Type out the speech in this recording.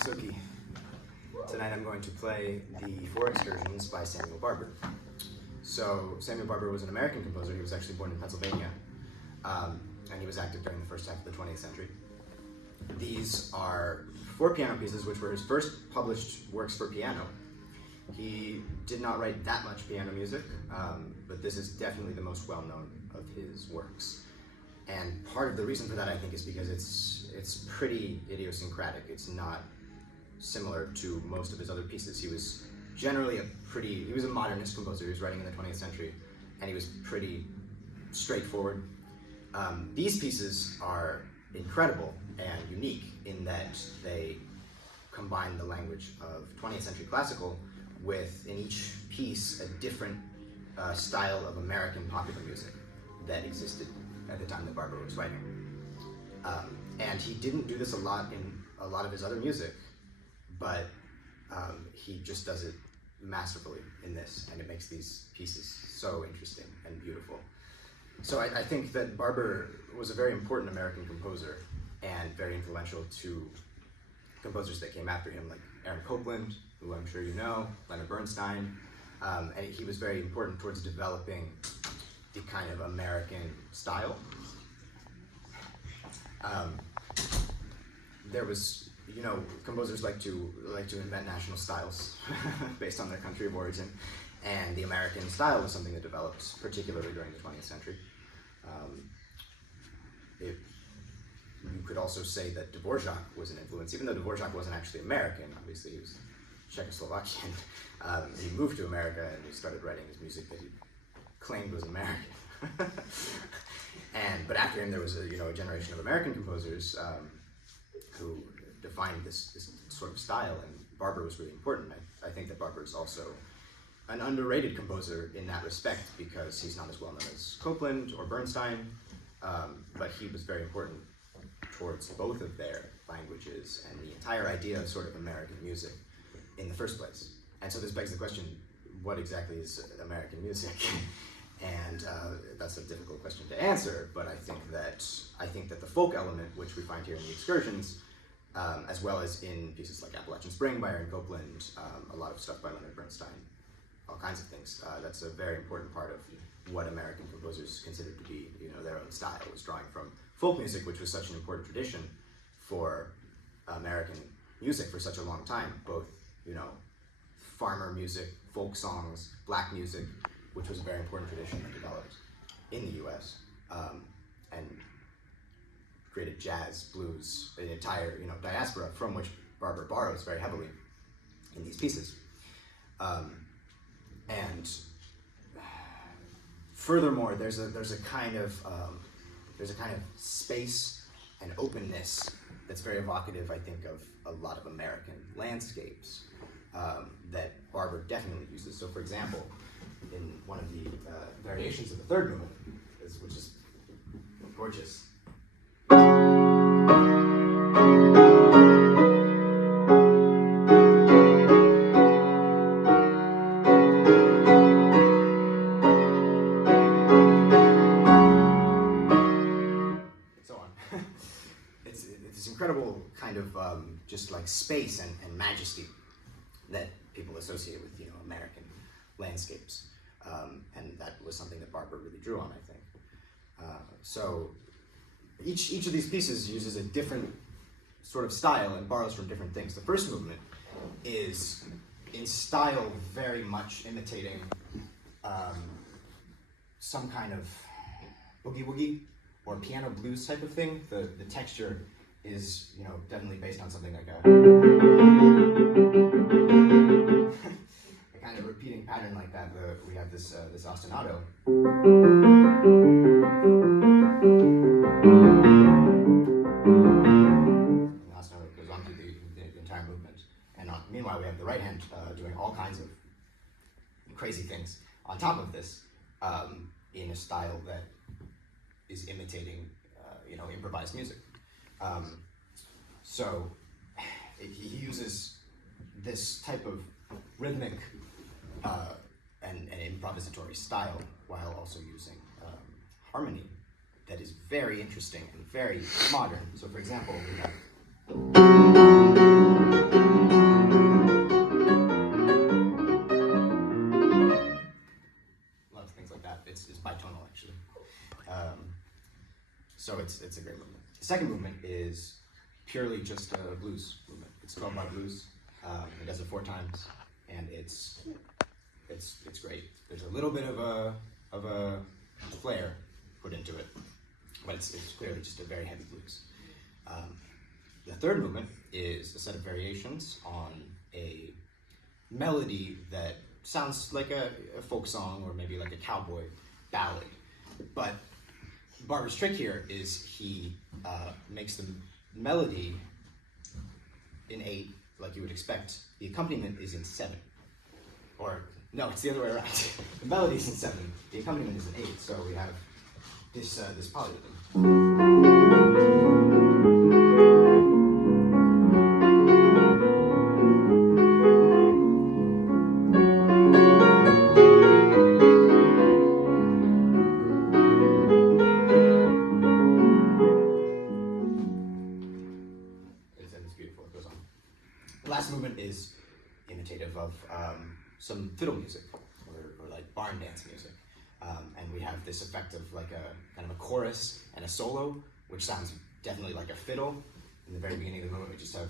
Suki. Tonight I'm going to play the Four Excursions by Samuel Barber. So Samuel Barber was an American composer. He was actually born in Pennsylvania, and he was active during the first half of the 20th century. These are four piano pieces, which were his first published works for piano. He did not write that much piano music, but this is definitely the most well-known of his works. And part of the reason for that, I think, is because it's pretty idiosyncratic. It's not similar to most of his other pieces. He was generally he was a modernist composer. He was writing in the 20th century, and he was pretty straightforward. These pieces are incredible and unique in that they combine the language of 20th century classical with, in each piece, a different style of American popular music that existed at the time that Barber was writing. And he didn't do this a lot in a lot of his other music, but he just does it masterfully in this, and it makes these pieces so interesting and beautiful. So I think that Barber was a very important American composer and very influential to composers that came after him, like Aaron Copland, who I'm sure you know, Leonard Bernstein, and he was very important towards developing the kind of American style. There was, composers like to invent national styles based on their country of origin, and the American style was something that developed particularly during the 20th century. You could also say that Dvorak was an influence, even though Dvorak wasn't actually American. Obviously, he was Czechoslovakian. He moved to America and he started writing his music that he claimed was American. But after him, there was a generation of American composers who defined this sort of style, and Barber was really important. I think that Barber is also an underrated composer in that respect, because he's not as well known as Copland or Bernstein, but he was very important towards both of their languages and the entire idea of sort of American music in the first place. And so this begs the question, what exactly is American music? And that's a difficult question to answer, but I think that the folk element, which we find here in the Excursions, as well as in pieces like Appalachian Spring by Aaron Copland, a lot of stuff by Leonard Bernstein, all kinds of things. That's a very important part of what American composers considered to be, their own style, was drawing from folk music, which was such an important tradition for American music for such a long time. Both, farmer music, folk songs, black music, which was a very important tradition that developed in the U.S. And created jazz, blues, an entire, diaspora from which Barber borrows very heavily in these pieces. And furthermore, there's a kind of space and openness that's very evocative, I think, of a lot of American landscapes that Barber definitely uses. So, for example, in one of the variations of the third movement, which is gorgeous. It's this incredible kind of just like space and majesty that people associate with American landscapes, and that was something that Barber really drew on, I think. So each of these pieces uses a different sort of style and borrows from different things. The first movement is in style very much imitating some kind of boogie woogie or piano blues type of thing. The texture is definitely based on something like a kind of repeating pattern like that. We have this ostinato. The ostinato goes on through the entire movement, and meanwhile we have the right hand doing all kinds of crazy things on top of this, in a style that is imitating, improvised music. So he uses this type of rhythmic and improvisatory style while also using harmony that is very interesting and very modern. So, for example, we have So it's a great movement. The second movement is purely just a blues movement. It's 12-bar blues. It does it 4 times, and it's great. There's a little bit of a flair put into it, but it's clearly just a very heavy blues. The third movement is a set of variations on a melody that sounds like a folk song or maybe like a cowboy ballad. But Barber's trick here is he makes the melody in 8, like you would expect. The accompaniment is in 7. Or, no, it's the other way around. The melody is in 7, the accompaniment is in 8, so we have this polyrhythm. It's beautiful, it goes on. The last movement is imitative of some fiddle music or like barn dance music. And we have this effect of like a kind of a chorus and a solo, which sounds definitely like a fiddle. In the very beginning of the movement, we just have